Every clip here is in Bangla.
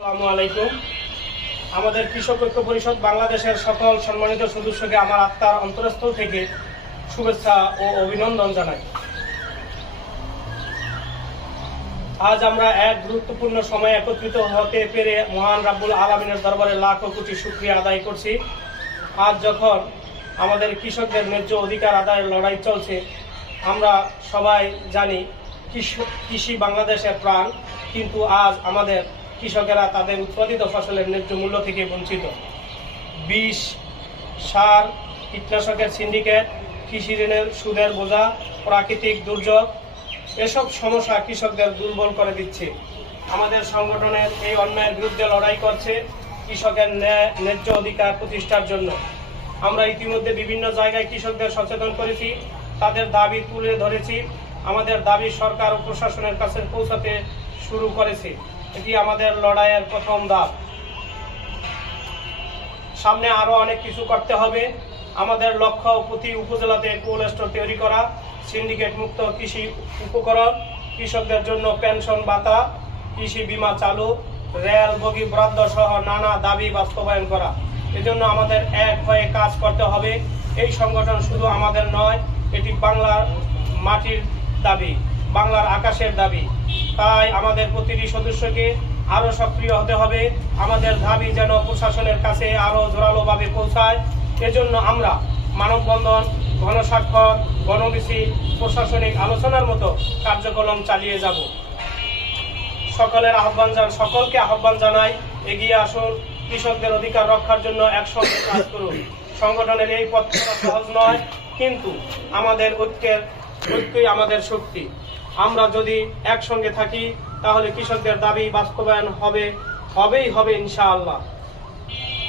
আসসালামু আলাইকুম। আমাদের কৃষক ঐক্য পরিষদ বাংলাদেশের সকল সম্মানিত সদস্যকে আমার আত্মার অন্তরস্থল থেকে শুভেচ্ছা ও অভিনন্দন জানাই। আজ আমরা এক গুরুত্বপূর্ণ সময়ে একত্রিত হতে পেরে মহান রাব্বুল আলামিনের দরবারে লাখ কোটি শুকরিয়া আদায় করছি। আজ যখন আমাদের কৃষকদের ন্যায্য অধিকার আদায়ের লড়াই চলছে, আমরা সবাই জানি কৃষি বাংলাদেশের প্রাণ, কিন্তু আজ আমাদের কৃষকেরা তাদের উৎপাদিত ফসলের ন্যায্য মূল্য থেকে বঞ্চিত। বিষ, সার, কীটনাশকের সিন্ডিকেট, কৃষি ঋণের সুদের বোঝা, প্রাকৃতিক দুর্যোগ, এসব সমস্যা কৃষকদের দুর্বল করে দিচ্ছে। আমাদের সংগঠনের এই অন্যায়ের বিরুদ্ধে লড়াই করছে কৃষকের ন্যায্য অধিকার প্রতিষ্ঠার জন্য। আমরা ইতিমধ্যে বিভিন্ন জায়গায় কৃষকদের সচেতন করেছি, তাদের দাবি তুলে ধরেছি। আমাদের দাবি সরকার ও প্রশাসনের কাছে পৌঁছাতে শুরু করেছে। এটি আমাদের লড়াইয়ের প্রথম ধাপ। সামনে আরও অনেক কিছু করতে হবে। আমাদের লক্ষ্য প্রতি উপজেলাতে কোল্ড স্টোর তৈরি করা, সিন্ডিকেট মুক্ত কৃষি উপকরণ, কৃষকদের জন্য পেনশন ভাতা, কৃষি বীমা চালু, রেল বগি বরাদ্দ সহ নানা দাবি বাস্তবায়ন করা। এজন্য আমাদের এক হয়ে কাজ করতে হবে। এই সংগঠন শুধু আমাদের নয়, এটি বাংলার মাটির দাবি, বাংলার আকাশের দাবি। তাই আমাদের প্রতিটি সদস্যকে আরও সক্রিয় হতে হবে। আমাদের দাবি যেন প্রশাসনের কাছে আরও জোরালোভাবে পৌঁছায়। এজন্য আমরা মানববন্ধন, গণস্বাক্ষর, গণমিছিল, প্রশাসনিক আলোচনার মতো কার্যক্রম চালিয়ে যাব। সকলকে আহ্বান জানাই, এগিয়ে আসুন, কৃষকদের অধিকার রক্ষার জন্য একসঙ্গে কাজ করুন। সংগঠনের এই পথ সহজ নয়, কিন্তু আমাদের ঐক্যই আমাদের শক্তি। আমরা যদি একসঙ্গে থাকি তাহলে কৃষকদের দাবি বাস্তবায়ন হবেই ইনশাআল্লাহ।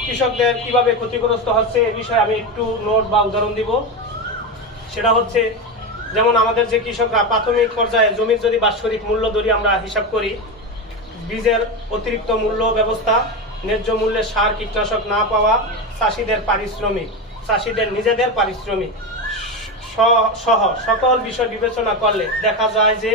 কৃষকদের কিভাবে ক্ষতিগ্রস্ত হচ্ছে এ বিষয়ে আমি একটু নোট বা উদাহরণ দিব। সেটা হচ্ছে, যেমন আমাদের যে কৃষকরা প্রাথমিক পর্যায়ে জমির যদি বাৎসরিক মূল্য ধরি আমরা হিসাব করি, বীজের অতিরিক্ত মূল্য ব্যবস্থা, ন্যায্য মূল্যে সার কীটনাশক না পাওয়া, চাষিদের নিজেদের পারিশ্রমিক সহ সকল বিষয় বিবেচনা করলে দেখা যায় যে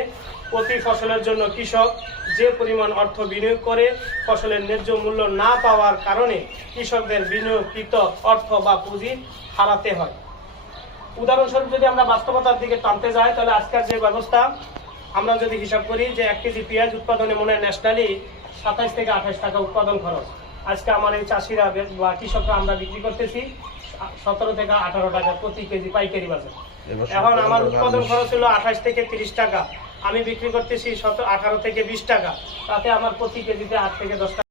প্রতি ফসলের জন্য কৃষক যে পরিমাণ অর্থ বিনিয়োগ করে, ফসলের ন্যায্য মূল্য না পাওয়ার কারণে কৃষকদের বিনিয়োগকৃত অর্থ বা পুঁজি হারাতে হয়। উদাহরণস্বরূপ যদি আমরা বাস্তবতার দিকে টানতে যাই, তাহলে আজকের যে ব্যবস্থা আমরা যদি হিসাব করি যে 1 কেজি পেঁয়াজ উৎপাদনে মনে হয় ন্যাশনালি 27 থেকে 28 টাকা উৎপাদন খরচ। আজকে আমার এই চাষিরা বা কৃষকরা আমরা বিক্রি করতেছি 17 থেকে 18 টাকা প্রতি কেজি পাইকারি বাজার। এখন আমার উৎপাদন খরচ হলো 28 থেকে 30 টাকা, আমি বিক্রি করতেছি 18 থেকে 20 টাকা, তাতে আমার প্রতি কেজিতে 8 থেকে 10 টাকা